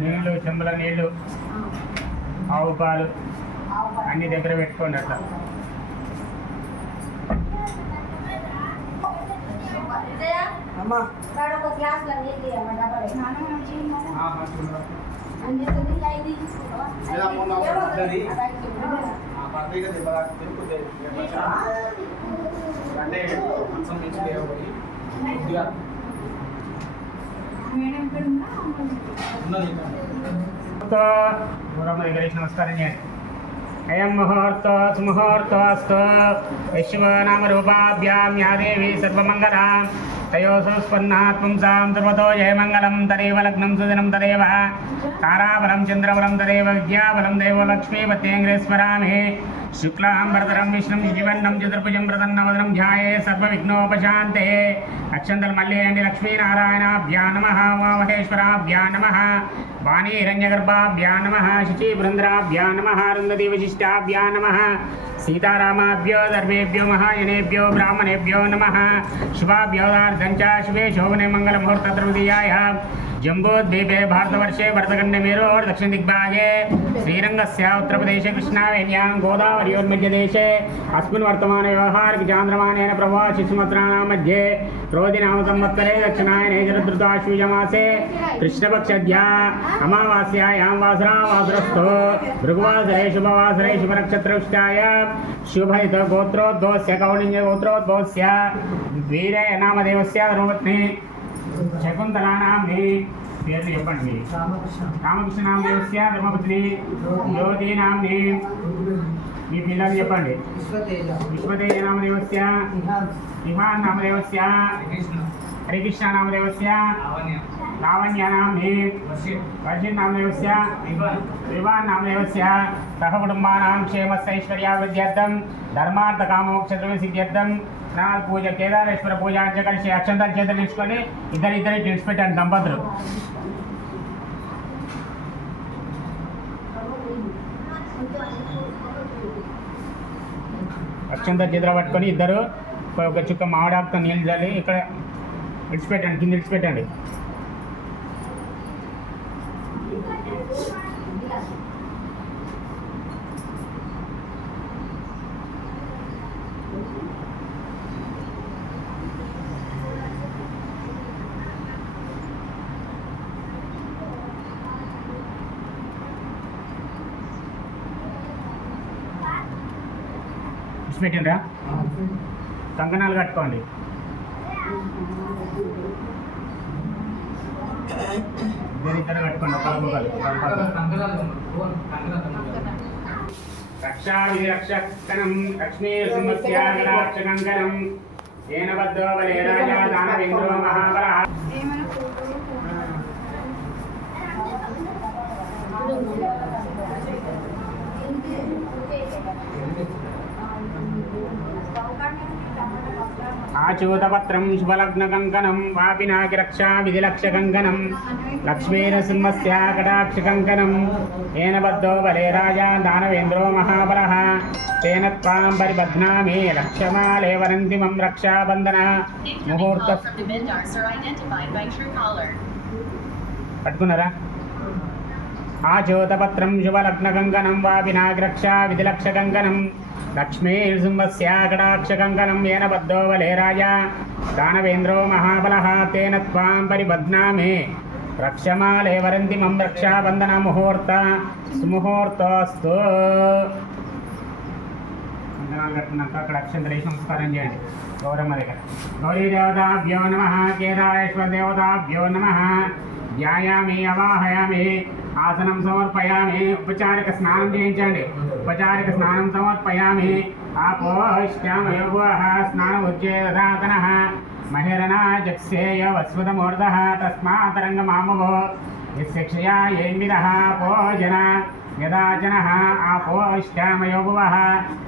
నీళ్ళు, చెంబుల నీళ్ళు, ఆవు పాలు అన్ని దగ్గర పెట్టుకోండి అట్లా. నమస్కారం చేయండి. అయం ముహూర్తో సుముహూర్తోస్తు విశ్వనామరూపాభ్యాం యా దేవి సర్వమంగళాం తయోసు స్పన్నాత్ పుంసాం సర్వతో జయమంగళం. తదేవ లగ్నం సుదినం తదేవ తారాబలం చంద్రబలం తదేవ విద్యాబలం దేవో లక్ష్మీపత్యేంగ్రే స్మరామి. శుక్లాం వరదరం విష్ణుం శివన్నం చతుర్భుజం ప్రసన్నవదనం ధ్యాయే సర్వవిఘ్నోపశాంతే. అక్షంతలు మళ్ళీ అండి. లక్ష్మీనారాయణాభ్యా నమః, ఉమామహేశ్వరాభ్యా నమః, వాణీ హిరణ్యగర్భాభ్యా నమః, శుచీబృంద్రాభ్యా నమః, అరుంధతీ వశిష్టాభ్యా నమః, సీతారామాభ్యో ధర్మేభ్యో మహాయనేభ్యో బ్రాహ్మణేభ్యో నమః. శుభాభ్యోదార్థం చ శుభే శోభనే మంగళముహూర్తద్రవదీయాయ जम्बोद्वीपे भारतवर्षे भरतखण्डे मेरोर् दक्षिण दिग्भागे श्रीरंगस्य उत्तरप्रदेशे कृष्णावेण्यां गोदावर्योर्मध्यदेशे अस्मिन् वर्तमाने व्यवहारिक चान्द्रमानेन प्रवासिसुमत्राणां मध्ये क्रोधिनाम संवत्सरे दक्षिणायने शरदृतुश्वयुजमासे कृष्णपक्षद्या अमावास्यायां वासरावासरस्थो भृगुवासरे शुभवासरे शुभनक्षत्रविष्टाय शुभयुत गोत्रोद्भवस्य कौण्डिन्यगोत्रोद्भवस्य वीरे नामदेवस्य धर्मपत्नी శకుంతలానాంని పేర్లు చెప్పండి. రామకృష్ణనామదేవస్య ధర్మపత్ని జ్యోతినాంని మీ పిల్లలు చెప్పండి. విశ్వతేజ నామదేవస్య ఇహాన్ నామదేవస్య హరికృష్ణ నామదేవస్య లావణ్యనాంని వర్షిత్ నామదేవస్య వివాన్ నామదేవస్య సహ కుటుంబానాం క్షేమస్థైశ్వర్యాభివృద్ధ్యర్థం ధర్మార్థకామోక్షద్రవ్య సిద్ధ్యర్థం నాలుగు పూజ కేదారేశ్వర పూజ కలిసి అక్షంతాలు చేతులు తీసుకొని ఇద్దరిద్దరి విడిచిపెట్టాను దంపతులు. అక్షంతాలు చేతులు పట్టుకొని ఇద్దరు ఒక చుక్క మామిడాకుతో నీళ్ళు చల్లి ఇక్కడ విడిచిపెట్టండి, కింద విడిచిపెట్టండి. పెట్టిండ్రా కంకణాలు కట్టుకోండి. ఇద్దరు కట్టుకోండి. రక్షావిరక్షకనం లక్ష్మీసింహస్యాక్షకంకణం ఏన బద్ధో బలే రాజా దానవేంద్రో మహాబలః. ఆచూతపత్రం శుభలగ్నకంకణం వాపినాకిరక్షా విధిలక్షకంకణం లక్ష్మీనసింహస్య కటాక్షకంకణం ఏన బద్ధో బలే రాజా దానవేంద్రో మహాబలః. తేన త్వాం పరిబధ్నామి రక్షమాలే వరంతి మం రక్షాబంధన ముహూర్త. పట్టుకున్నారా? ఆచూతపత్రం శుభలగ్నకంకణం వాపినాకిరక్షా విధిలక్షకంకణం లక్ష్మీనృసింహస్య కటాక్షకంకణం ఏన బద్ధో బలే రాజా దానవేంద్రో మహాబలః. తేన త్వాం పరిబధ్నామి రక్షమాలే వరంతి మం రక్షాబంధన ముహూర్త సుముహూర్తోస్తు. కంకణాలు కట్టుకున్నాక అక్కడ అక్షంతలేసి నమస్కారం చేయండి. గౌరమ్మ దగ్గర గౌరీదేవతాభ్యో నమః, కేదారేశ్వర దేవతాభ్యో నమః. ధ్యాయామి అవాహయామి, ఆసనం సమర్పయామి. ఉపచారిక స్నానం చేయించండి. ఉపచారిక స్నానం సమర్పయామి. ఆపోష్ట్యామయోగోః స్నానం ఉజ్జేదాతనః మహిరణాజక్సేయ వస్వతమూర్ధః తస్మాతరంగమామవో యస్యక్షయా ఏన్విదః భోజన యదాజనః ఆపోష్ట్యామయోగోః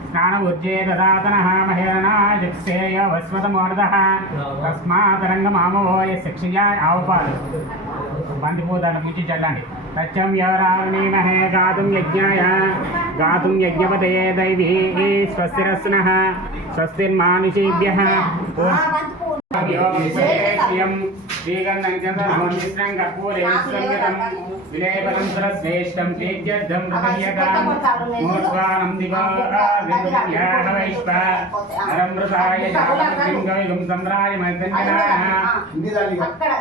స్నానం ఉజ్జేదాతనః మహిరణాజక్సేయ వస్వతమూర్ధః తస్మాతరంగమామవో యస్యక్షయా. ఆవుపాలు బంతిపూతాలు ముంచి చల్లండి. సత్యం యవరాగ్నిమహే గాతుం యజ్ఞాయ గాతుం యజ్ఞపతయే దైవీ స్వస్తిరస్నః స్వస్తిర్మానుషీభ్యః. శ్రీగంధం చంద్రం కర్పూరేణ సంగతం విలేపనం సరశ్రేష్టం ప్రీత్యర్థం ప్రదీయతాం మూర్ధ్వానం దివాహ వైశ్వ నరమృతాయ జాతకలింగం సంరాయ మైతంజనాః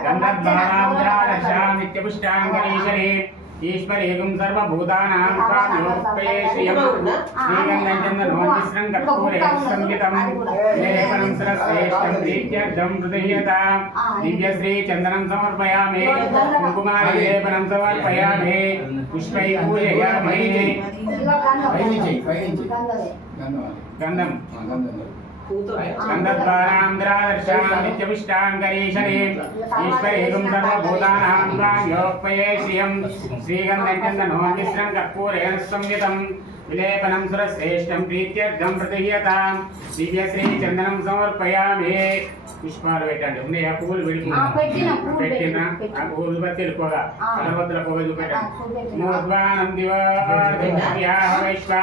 గంధద్వారాముద్రాదర్శాం నిత్యపుష్టాంగరీశ్వరే ఈశ్వరేగం సర్వభూతానాం స్వామ్యోపయే శ్రియం శ్రీగంధచందనోన్మిశ్రం కర్పూరేణ సంయుతం విలేపనం సరశ్రేష్టం ప్రీత్యర్థం ప్రదీయతాం దివ్యశ్రీ చందనం సమర్పయామి కుంకుమాలేపనం సమర్పయామి పుష్పై పూజయామి గంధం గంధద్వారాంధ్రాదర్శాం నిత్యపుష్టాంగరీశనే ఈశ్వరేగం సర్వభూతానాం స్వామ్యోపయే శ్రియం శ్రీగంధచందనోన్మిశ్రం కర్పూరేణ సంయుతం విలేపనం సురశ్రేష్టం ప్రీత్యర్థం ప్రదీయతాం దివ్యశ్రీ చందనం సమర్పయామి పుష్పాలు పెట్టండి ఉన్నాయా పువ్వులు పెట్టిన ఆ పువ్వులు బట్టి వెళ్ళిపోగా అగరబత్తుల పొగ చూపెట్టండి మూర్ధ్వానం దివాహ వైశ్వ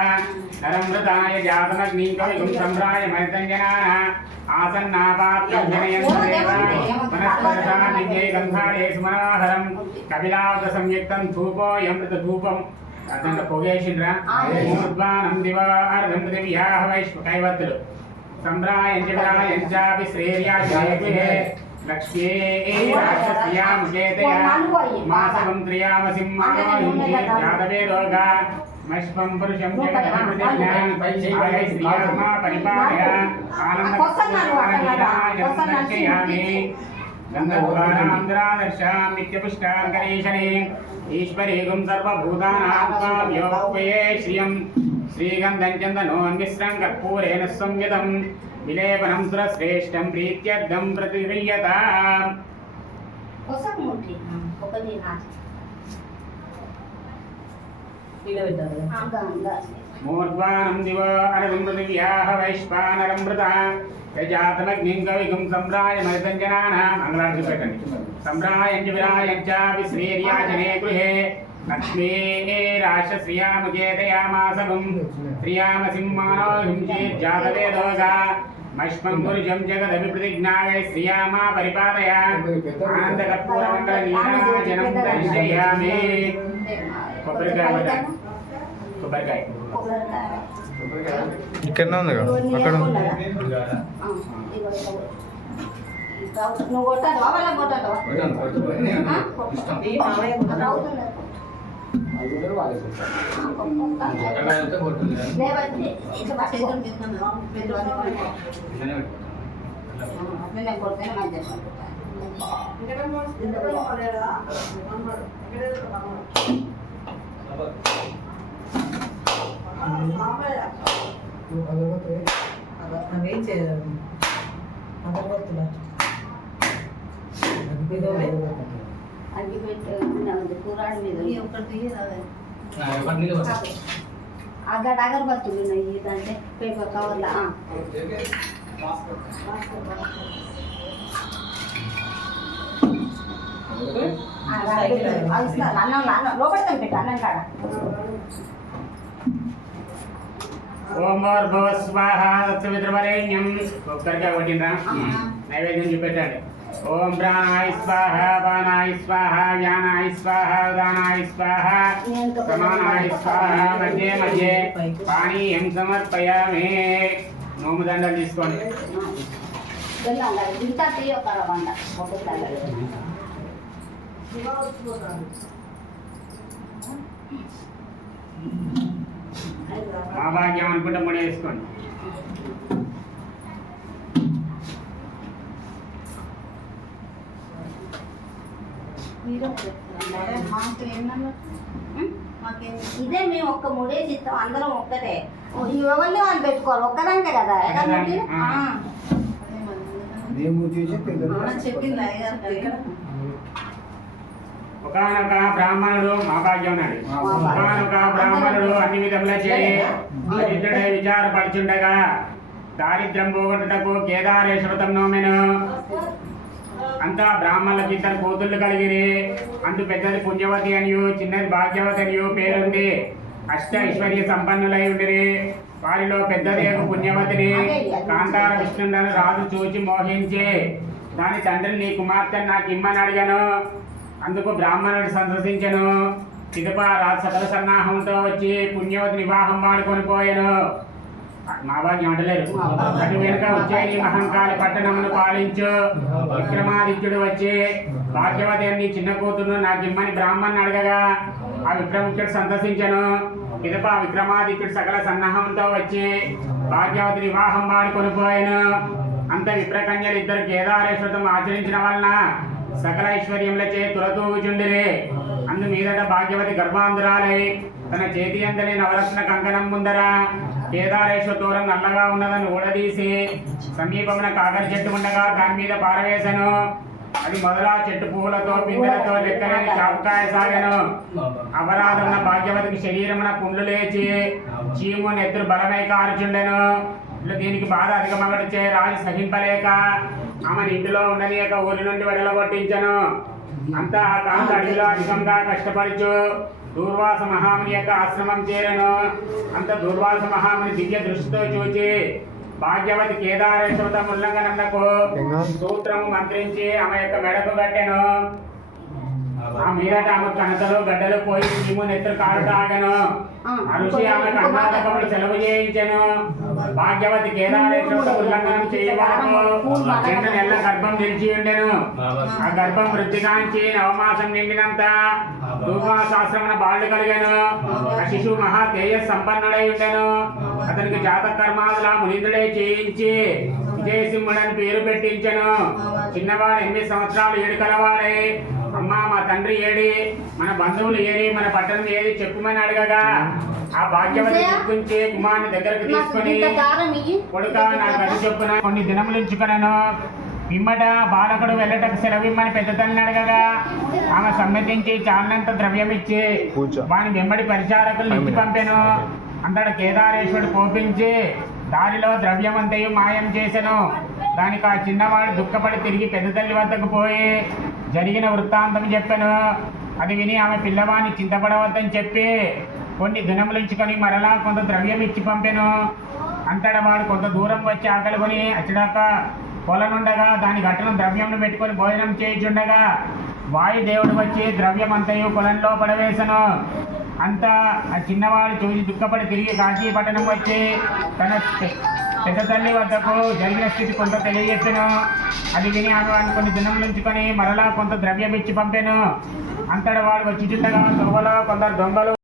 నరమృతాయ జాతమగ్నిం కవిగుం సంభ్రాయ మైతంజనాః ఆసన్నాపాత్యం జనయంతదేవ వనస్పతిసాన్నిధ్యే గంధారే సుమనోహరం కపిలావత సంయుక్తం ధూపోయం ధూపం అదంతా పొగేసిండ్రా మూర్ధ్వానం దివార్ధం పృథివ్యాః వైశ్వ కైవత్తులు సంభ్రాయంచాపి శ్రేర్యాజయే లక్ష్మీ రాక్షస్యాముచేతయ మాసవం త్రియామసిం మానోహించే జాతవేదోగా మష్పం పురుషం జగదభిజ్ఞానం పైశైవై శ్రీయాత్మా పరిపాలయ ఆనందయామి గంధద్వారాంధ్రాదర్శాం నిత్యపుష్టాంగరీశనే ఈశ్వరేగం సర్వభూతానాం స్వామ్యోపయే శ్రియం శ్రీగంధచందనోన్మిశ్రం కర్పూరేణ సంయుతం విలేపనం సురశ్రేష్టం ప్రీత్యర్థం ప్రతిగృహ్యతాం మూర్ధ్వానం దివార్ధం పృథివ్యాః వైశ్వానరం మృతా యజాతమగ్నిం కవిగుం సంభ్రాయ మైతంజనాః మంగళారతి పెట్టండి సంభ్రాయంచ విరాయంచాపి శ్రీర్యాజనే గృహే లక్ష్మీ రాక్షస్యాముచేతయామాసవం శ్రియామసిం మానోహించే జాతవేదోగా మష్పం పురుషం జగదభిప్రతిజ్ఞాయ శ్రియామా పరిపాలయ ఆనందకర్పూరమంగళ నీరాజనం దర్శయామి కొబ్బరికాయ కొబ్బరికాయ ఇక్కడ ఉంది అక్కడ నువ్వు కొట్టాడు వాళ్ళ కొట్టాడు అగరబత్తులు ఉన్నాయి అంటే పేపర్ కవర్లా అన్నం లోపలికి పెట్టు అన్నం కాడ ఓం భూర్భువ స్వాహ తత్సవితుర్వరేణ్యం ఒక్కరిగా కొట్టిందా నైవేద్యం చూపెట్టండి ఓం ప్రాణాయ స్వాహ పానాయ స్వాహ వ్యానాయ స్వాహ ఉదానాయ స్వాహ సమానాయ స్వాహ మధ్య మధ్య పానీయం సమర్పయామి నోము దండలు తీసుకోండి ఇంత మా భాగ్యం అనుకుంటే ముడి వేసుకోండి ఇదే మేము ఒక్క మూడేసి ఇస్తాం అందరం ఒక్కటే ఎవరిని వాళ్ళు పెట్టుకోవాలి ఒక్కదానికే కదా ఒకనొక బ్రాహ్మణుడు మా భాగ్యం నాడు ఒకనొక బ్రాహ్మణుడు అన్ని విధముల చేరి దరిద్రుడై విచారపడుచుండగా దారిద్ర్యం పోగొట్టుటకు కేదారేశ్వరం నోమెను అంతా బ్రాహ్మణులకు ఇద్దరు కూతుళ్ళు కలిగిరి అందు పెద్దది పుణ్యవతి అనియు చిన్నది భాగ్యవతి అనియు పేరుంది అష్ట ఐశ్వర్య సంపన్నులై ఉండిరి వారిలో పెద్దదేగు పుణ్యవతిని కాంతార విష్ణులను రాజు చూచి మోహించి దాని తండ్రిని నీ కుమార్తెను నాకు ఇమ్మని అడిగాను అందుకు బ్రాహ్మణుడు సంతసించెను. పిదప రాజు సకల సన్నాహంతో వచ్చి పుణ్యవతి వివాహం మాడుకొని పోయాను. మా భాగ్యం అంటలేరు. అటు వెనుక వచ్చే నీ మహంకాళి పట్టణమును పాలించు. విక్రమాదిత్యుడు వచ్చి భాగ్యవతి అని చిన్న కూతురు నాకు ఇమ్మని బ్రాహ్మణ్ణి అడగగా ఆ విక్రముఖ్యుడు సంతసించెను. పిదప విక్రమాదిత్యుడు సకల సన్నాహంతో వచ్చి భాగ్యవతి వివాహం మాడుకొని పోయాను. అంత విప్రకన్యలు ఇద్దరు కేదారేశ్వరం ఆచరించిన వలన సకల ఐశ్వర్యములచే తులతూగుచుండిరి. అందు మీదట భాగ్యవతి గర్భాంధురాలై తన చేతి అందరి నవరత్న కంకణం ముందర కేదారేశ్వర తోరం నల్లగా ఉన్నదని ఊడదీసి సమీపమున కాకర చెట్టు ఉండగా దాని మీద పారవేశను. అది మొదలా చెట్టు పువ్వులతో పిందెలతో లెక్కలేని చాపకాయ సాగను. అపరాధమున భాగ్యవతికి శరీరమున పుండ్లు లేచి చీము నెత్తురు బలమై కారుచుండెను. దీనికి బాధ అధికమగడిచే రాజు సహింపలేక ఆమెను ఇంటిలో ఉండలేక ఊరి నుండి వెడలగొట్టించను. అంతా ఆ కాంత అడవిలో అధికంగా కష్టపడుచు దూర్వాస మహాముని యొక్క ఆశ్రమం చేరను. అంత దూర్వాస మహాముని దివ్య దృష్టితో చూచి భాగ్యవతి కేదారేశ్వర ఉల్లంఘనకు సూత్రము మంత్రించి ఆమె యొక్క మెడకు కట్టెను. ఆ మీదట ఆమె కణతలు గడ్డలు పోయి చీము నెత్తురు కారుతాగను. ఆ ఋషి ఆమె కర్ణాటకములు సెలవు చేయించెను. భాగ్యవతి కేదారేశ్వర ఉల్లంఘనం చేయవరకు 2 నెలల గర్భం నిలిచి ఉండెను. ఆ గర్భం వృద్ధిగాంచి నవమాసం నిండినంత దూర్వాసాశ్రమణ బాళ్ళు కలిగాను. ఆ శిశువు మహా తేజ సంపన్నుడై ఉండెను. అతనికి జాతక కర్మాదుల మునీంద్రుడై చేయించి విజయసింహుడని పేరు పెట్టించెను. చిన్నవాడు 8 సంవత్సరాలు ఏడుకలవాడై అమ్మా మా తండ్రి ఏడి, మన బంధువులు ఏడి, మన పట్టణం ఏది చెప్పుమని అడగగా ఆ భాగ్యవతి గుర్తించి కుమారుని దగ్గరకు తీసుకొని కొడుక నా గది చెప్పున కొన్ని దినములుంచుకొనను. పిమ్మట బాలకుడు వెళ్ళటకు సెలవిమ్మని పెద్ద తల్లిని అడగగా ఆమె సమ్మతించి చాలినంత ద్రవ్యమిచ్చి వాని వెంబడి పరిచారకులు ఇచ్చి పంపెను. అంతటా కేదారేశ్వరుడు కోపించి దారిలో ద్రవ్యమంతయు మాయం చేసెను. దానికి ఆ చిన్నవాడు దుఃఖపడి తిరిగి పెద్ద తల్లి వద్దకు పోయి జరిగిన వృత్తాంతం చెప్పాను. అది విని ఆమె పిల్లవాడిని చింతపడవద్దని చెప్పి కొన్ని దినములుంచుకొని మరలా కొంత ద్రవ్యం ఇచ్చి పంపెను. అంతటా వాడు కొంత దూరం వచ్చి ఆకలి కొని అచ్చడాక పొలనుండగా దాని గట్టును ద్రవ్యంను పెట్టుకొని భోజనం చేయుచుండగా వాయుదేవుడు వచ్చి ద్రవ్యం అంతయు పొలంలో పడవేశను. అంతా ఆ చిన్నవాడు చూసి దుఃఖపడి తిరిగి కాశీ పట్టణం వచ్చి తన పెద్ద తల్లి వద్దకు జరిగిన స్థితి కొంత తెలియజెప్పెను. అది విని ఆమె వాడిని కొన్ని దినములుంచుకొని మరలా కొంత ద్రవ్యం ఇచ్చి పంపెను. అంతటా వాడు వచ్చి చుట్టగా తొవ్వలో కొందరు దొంగలు